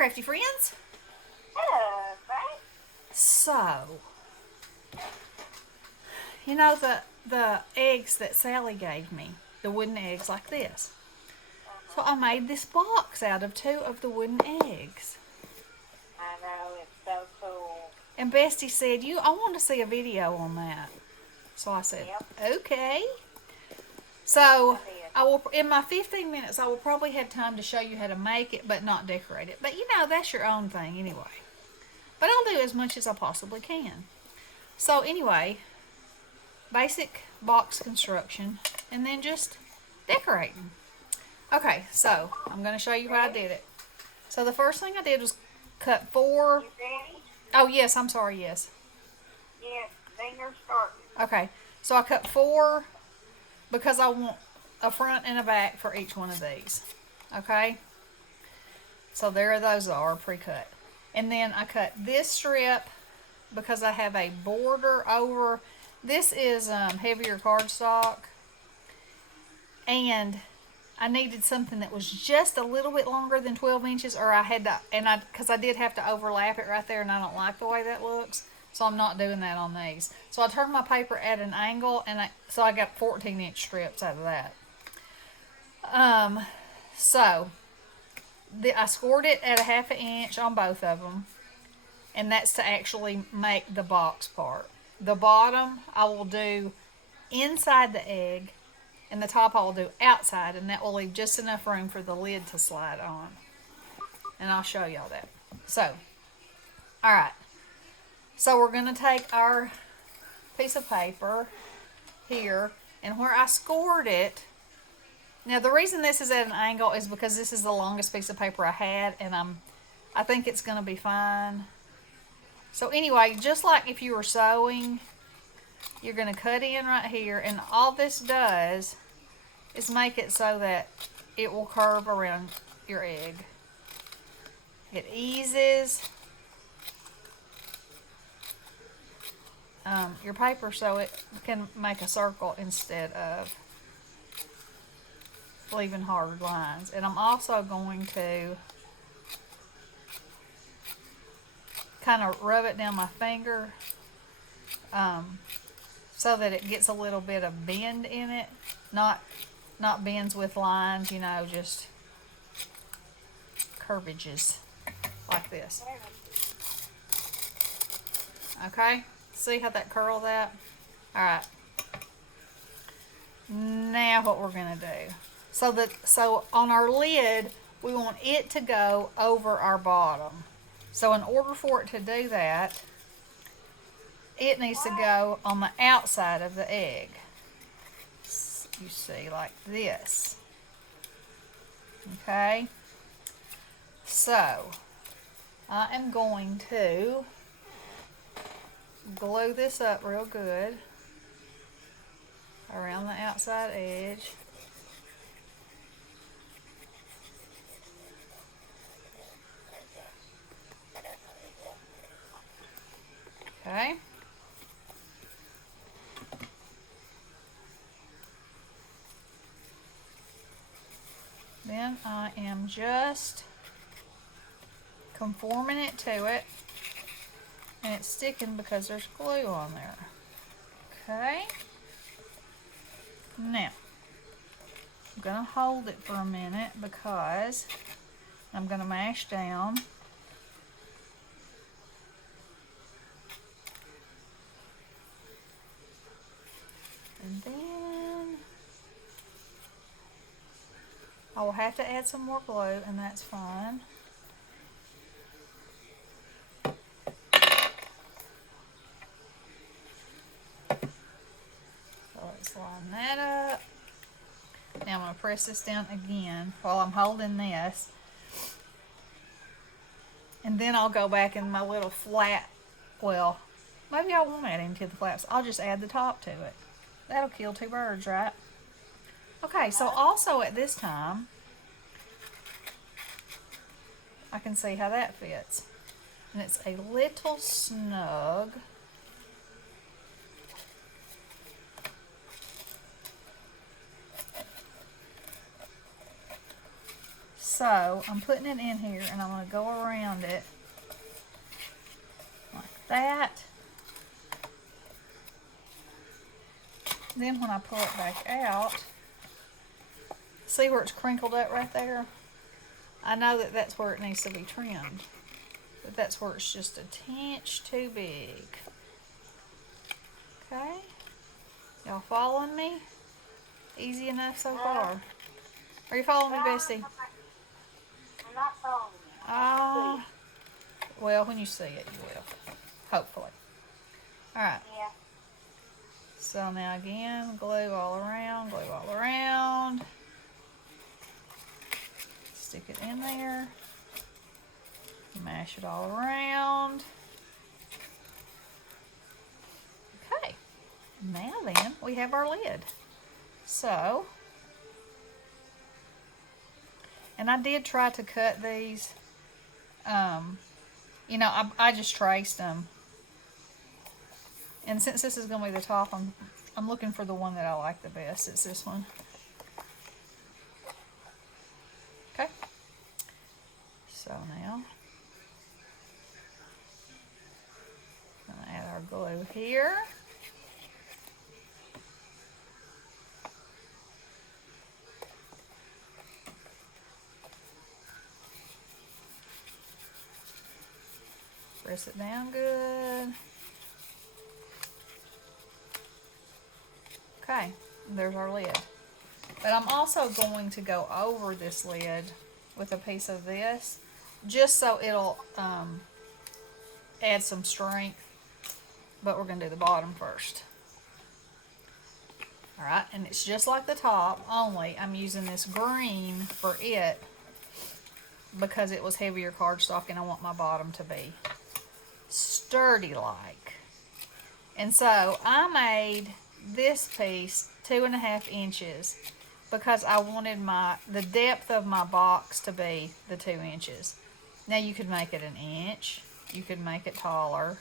crafty friends. Hello, Frank. So, you know the eggs that Sally gave me, the wooden eggs like this. So I made this box out of 2 of the wooden eggs. I know, it's so cool. And Bestie said, I want to see a video on that. So I said, Yep, okay. So I did. I will, in my 15 minutes, I will probably have time to show you how to make it, but not decorate it. But that's your own thing anyway. But I'll do as much as I possibly can. So anyway, basic box construction, and then just decorating. Okay, so I'm going to show you how I did it. So the first thing I did was cut 4. You ready? Oh yes, I'm sorry, yes. Yes, then you're starting. Okay, so I cut 4 because I want a front and a back for each one of these. Okay, so there those are pre-cut. And then I cut this strip because I have a border over. This is heavier cardstock, and I needed something that was just a little bit longer than 12 inches, or I had to, because I did have to overlap it right there, and I don't like the way that looks, so I'm not doing that on these. So I turned my paper at an angle, and so I got 14-inch strips out of that. So I scored it at a 1/2 inch on both of them, and that's to actually make the box part. The bottom I will do inside the egg, and the top I will do outside, and that will leave just enough room for the lid to slide on. And I'll show y'all that. So, alright. So we're going to take our piece of paper here, and where I scored it, now the reason this is at an angle is because this is the longest piece of paper I had, and I think it's going to be fine. So anyway, just like if you were sewing, you're going to cut in right here, and all this does is make it so that it will curve around your egg. It eases your paper so it can make a circle instead of leaving hard lines. And I'm also going to kind of rub it down my finger so that it gets a little bit of bend in it. Not bends with lines, just curvages like this. Okay, see how that curled that? Alright. Now what we're going to do. So on our lid, we want it to go over our bottom. So in order for it to do that, it needs to go on the outside of the egg. You see, like this. Okay? So, I am going to glue this up real good around the outside edge. Okay? Then I am just conforming it to it, and it's sticking because there's glue on there. Okay? Now, I'm going to hold it for a minute because I'm going to mash down. And then I will have to add some more glue, and that's fine. So let's line that up. Now I'm going to press this down again while I'm holding this. And then I'll go back in my little flat, well, maybe I won't add any to the flaps. I'll just add the top to it. That'll kill 2 birds, right? Okay, so also at this time, I can see how that fits. And it's a little snug. So I'm putting it in here and I'm going to go around it like that. Then when I pull it back out, see where it's crinkled up right there? I know that that's where it needs to be trimmed, but that's where it's just a tinge too big. Okay? Y'all following me? Easy enough so far. Are you following me, Bessie? I'm not following you. Ah, well, when you see it, you will. Hopefully. Alright. Yeah. So now again, glue all around, glue all around. Stick it in there. Mash it all around. Okay. Now then, we have our lid. So, and I did try to cut these. You know, I just traced them. And since this is going to be the top, I'm looking for the one that I like the best. It's this one. Okay. So now, I'm going to add our glue here. Press it down good. Okay, there's our lid. But I'm also going to go over this lid with a piece of this, just so it'll add some strength. But we're going to do the bottom first. Alright, and it's just like the top, only I'm using this green for it because it was heavier cardstock and I want my bottom to be sturdy like. And so I made this piece 2.5 inches because I wanted the depth of my box to be the 2 inches. Now you could make it 1 inch, you could make it taller.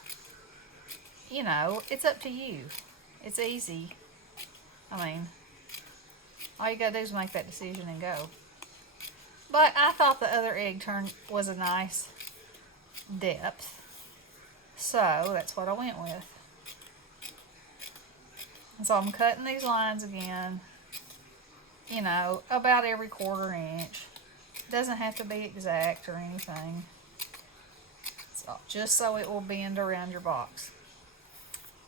You know, it's up to you. It's easy. I mean, all you gotta do is make that decision and go. But I thought the other egg turn was a nice depth. So that's what I went with. And so I'm cutting these lines again, you know, about every 1/4 inch. Doesn't have to be exact or anything. So, just so it will bend around your box.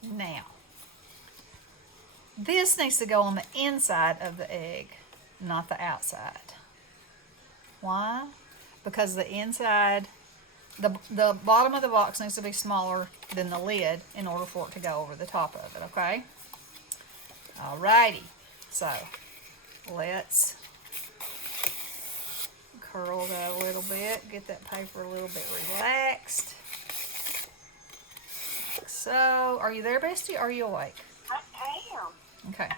Now, this needs to go on the inside of the egg, not the outside. Why? Because the inside, the bottom of the box needs to be smaller than the lid in order for it to go over the top of it, okay? Alrighty, so let's curl that a little bit, get that paper a little bit relaxed. Like so, are you there, Bestie? Are you awake? I am. Okay.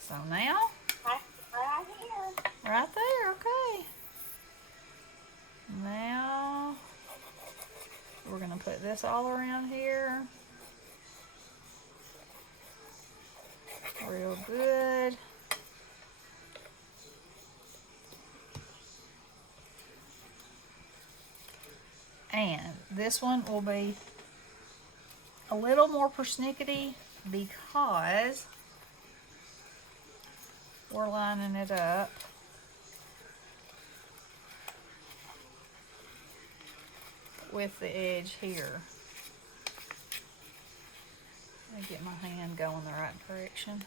So now, Right here. right there, okay. Now, we're going to put this all around here. Real good. And this one will be a little more persnickety because we're lining it up with the edge here. Let me get my hand going the right direction.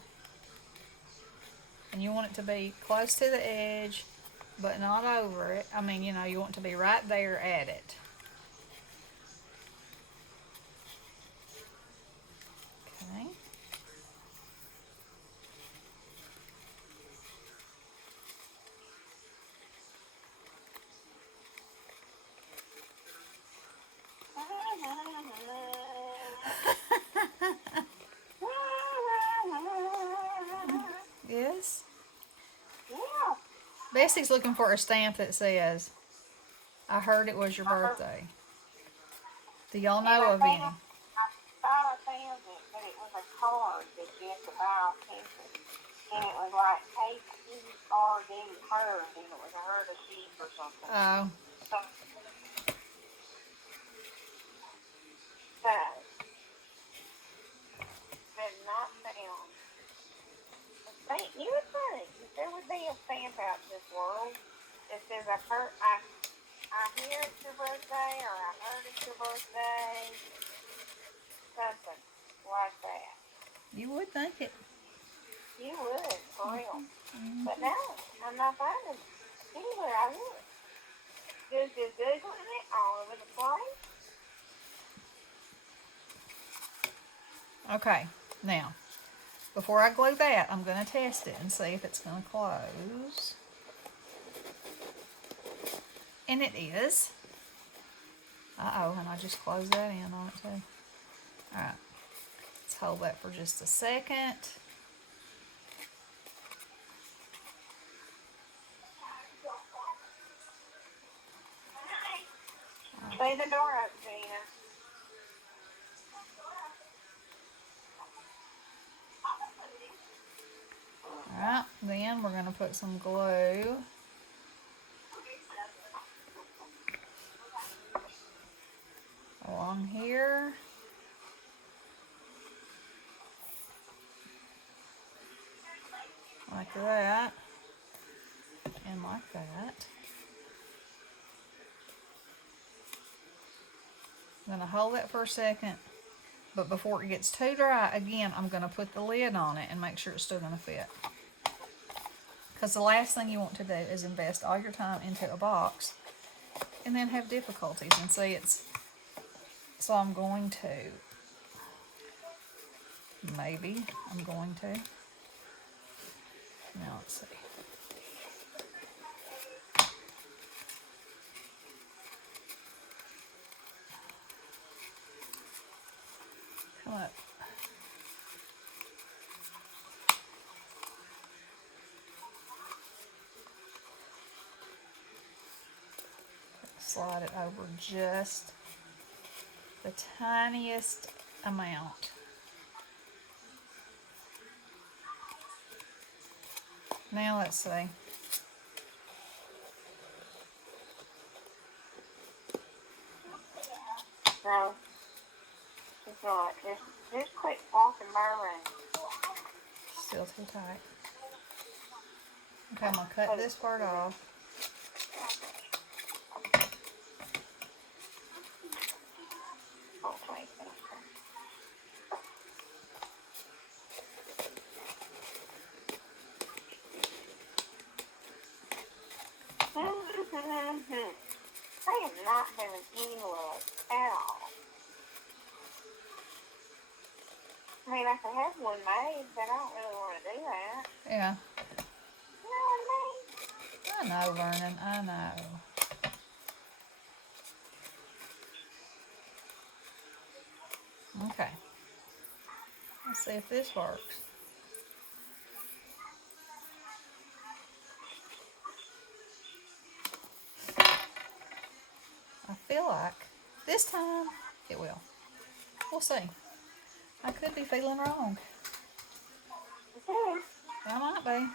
And you want it to be close to the edge, but not over it. I mean, you know, you want it to be right there at it. Okay. Yes? Yeah. Bessie's looking for a stamp that says, I heard it was your birthday. Do y'all know of any? I thought I found it, but it was a card that you had to buy off campus. And it was like tape herd, and it was a herd of sheep or something. Oh, So, but not found. You would think that there would be a Santa out in this world that says, I hear it's your birthday, or I heard it's your birthday, something like that. you would think it. You would, for real. But no, I'm not finding it. Anywhere I look. Just Googling it all over the place. Okay, now, before I glue that, I'm going to test it and see if it's going to close. And it is. Uh-oh, and I just closed that in on it too. Alright, let's hold that for just a second. Leave the door up, Gina. Alright, then we're going to put some glue along here. Like that. And like that. I'm going to hold that for a second. But before it gets too dry, again, I'm going to put the lid on it and make sure it's still going to fit. Because the last thing you want to do is invest all your time into a box and then have difficulties. And see, so I'm going to, I'm going to. Now let's see. Come up. Slide it over just the tiniest amount. Now let's see. No, it's not. Just quit walking my room. Still too tight. Okay, I'm going to cut this part off. I am not having any luck at all. I mean, I can have one made, but I don't really want to do that. Yeah. You know what I mean? I know, Vernon. I know. Okay. Let's see if this works. I feel like this time it will. We'll see. I could be feeling wrong. I might be.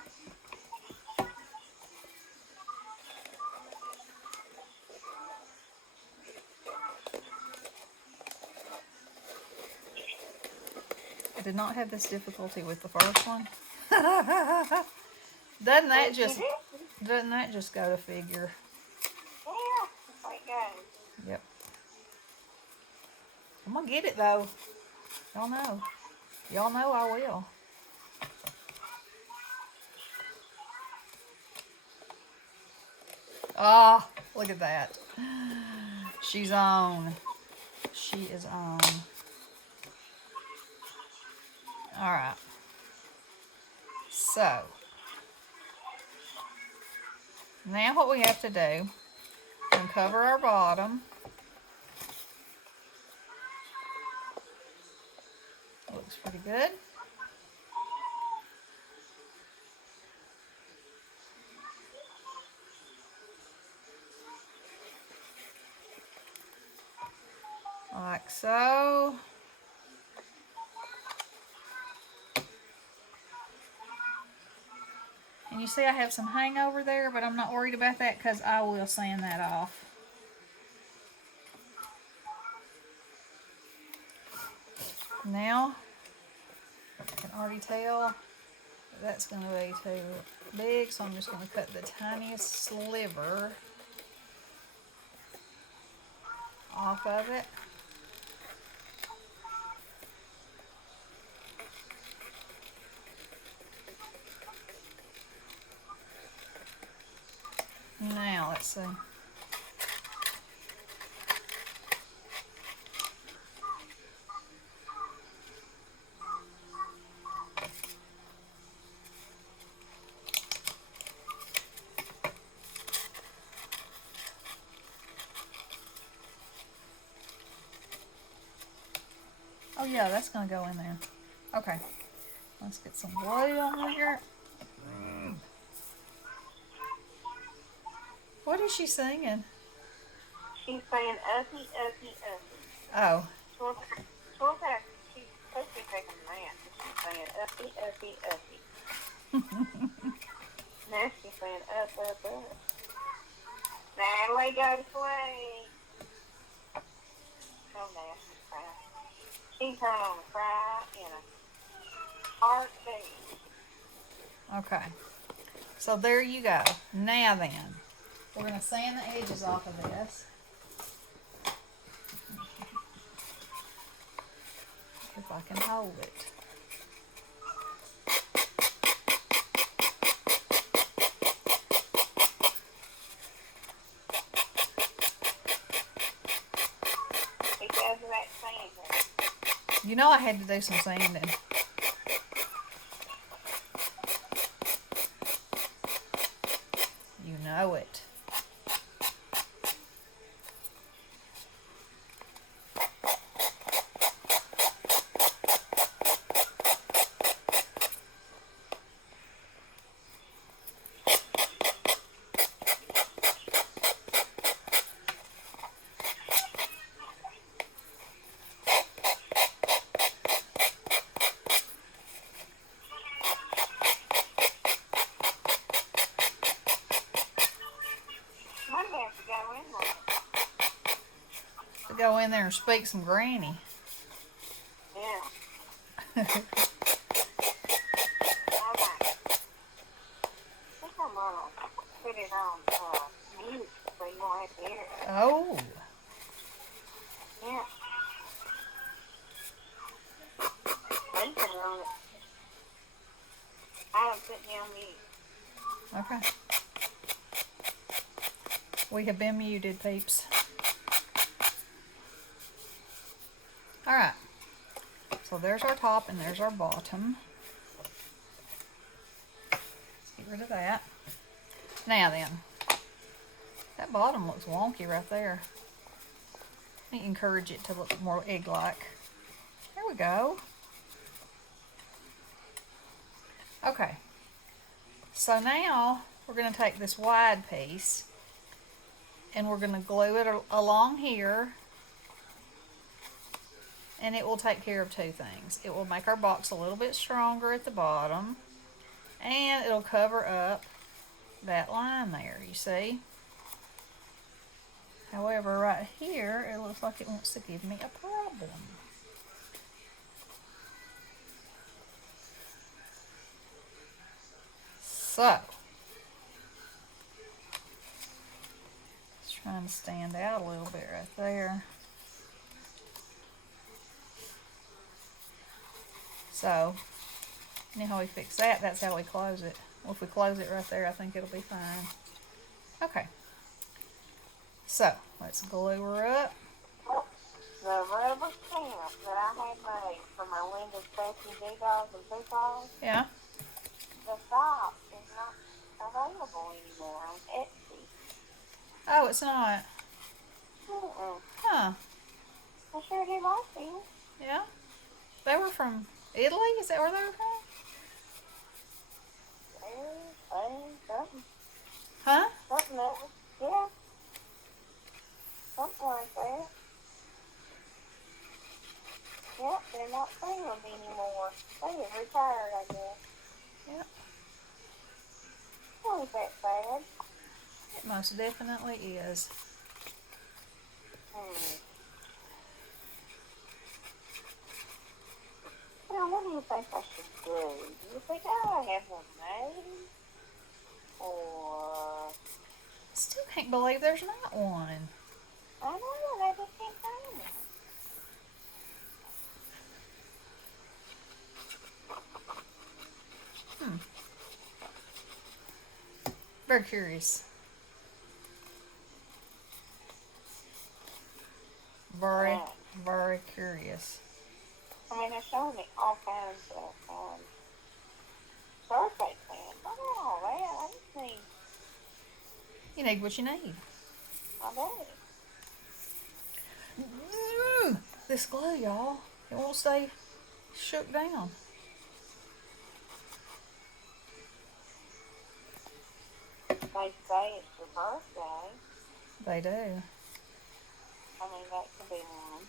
I did not have this difficulty with the first one. Doesn't that just go to figure? Yeah, that's how it goes. Yep. I'm gonna get it though. Y'all know. Y'all know I will. Ah, look at that. She's on. She is on. Alright. So, now what we have to do, uncover our bottom. Looks pretty good. Like so. And you see I have some hangover there, but I'm not worried about that because I will sand that off. Now, I can already tell that's going to be too big, so I'm just going to cut the tiniest sliver off of it. Now, let's see. Oh yeah, that's going to go in there. Okay. Let's get some glue on here. What is she singing? She's saying uppy, uppy, uppy. Oh. She's supposed to be taking a nap, but she's saying uppy, uppy, uppy. Now she's saying up, up, up. Natalie, go to sleep. Oh, now she's crying. She's gonna cry in a heartbeat. Okay. So there you go. Now then, we're going to sand the edges off of this. If I can hold it. Because of that sanding. You know I had to do some sanding. You know it. To go in there and speak some granny. Yeah. Alright. I think I'm gonna put it on mute so you won't have to hear it. Oh. Yeah. Leave it on it. I don't put me on mute. Okay. We have been muted, peeps. Alright. So there's our top and there's our bottom. Let's get rid of that. Now then, that bottom looks wonky right there. I need to encourage it to look more egg-like. There we go. Okay. So now we're going to take this wide piece and we're going to glue it along here, and it will take care of two things. It will make our box a little bit stronger at the bottom, and it'll cover up that line there, you see. However, right here, it looks like it wants to give me a problem. So, it's trying to stand out a little bit right there. So, you know how we fix that? That's how we close it. Well, if we close it right there, I think it'll be fine. Okay. So, let's glue her up. The rubber stamp that I had made for my Linda's Fancy Dogs and Peacogs, Yeah. the shop is not available anymore on Etsy. Oh, it's not. Huh. I sure do like them. Yeah. They were from Italy? Is that where they were from? Something. Huh? Something else. Yeah. Something like that. Yep, they're not filmed anymore. They have retired, I guess. Yep. know if that's bad. It most definitely is. Well, what do you think I should do? Do you think I ought to have one made? Or... Still can't believe there's not one. I know, I just can't find it. Very curious. Very, Yeah. very curious. I mean, they're showing me all kinds of birthday plans. I got all that. I just need You need what you need. my daddy. This glue, y'all, it won't stay shook down. They say it's your birthday. They do. I mean, that could be one.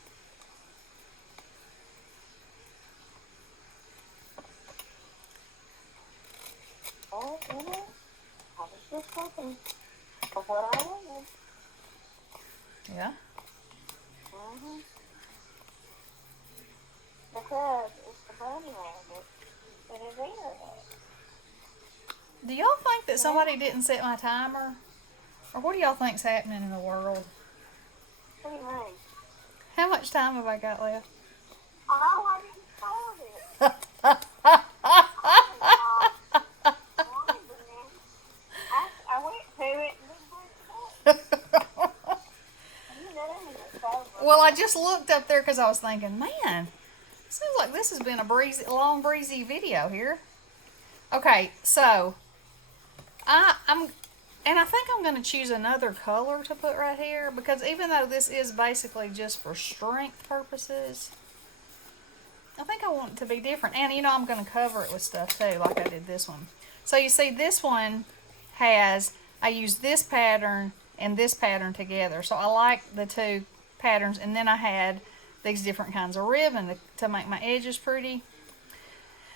Well, you know, I was just looking for what I wanted. Yeah. Because it's the bunny rabbit that is in it. Do y'all think that somebody didn't set my timer? Or what do y'all think's happening in the world? What do you mean? How much time have I got left? Oh, I didn't start it. I went to it and didn't break it up. You know, it's over. Well, I just looked up there because I was thinking, man, seems like this has been a long, breezy video here. Okay, so I think I'm going to choose another color to put right here because even though this is basically just for strength purposes, I think I want it to be different. And, you know, I'm going to cover it with stuff too, like I did this one. So you see this one has, I used this pattern and this pattern together. So I like the two patterns. And then I had these different kinds of ribbon to make my edges pretty.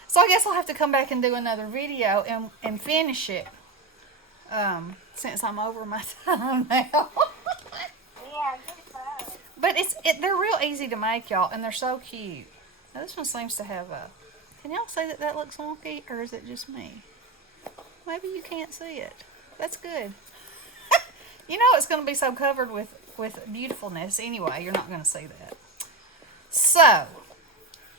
So I guess I'll have to come back and do another video and finish it. Since I'm over my time now. Yeah, I guess so. But they're real easy to make, y'all, and they're so cute. Now this one seems to have a... Can y'all see that looks wonky, or is it just me? Maybe you can't see it. That's good. You know it's going to be so covered with beautifulness anyway, you're not going to see that. So,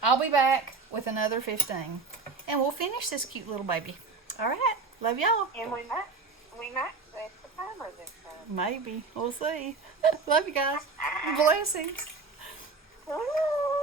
I'll be back with another 15, and we'll finish this cute little baby. All right, love y'all. And we might set the timer this time. Maybe. We'll see. Love you guys. Blessings. Ooh.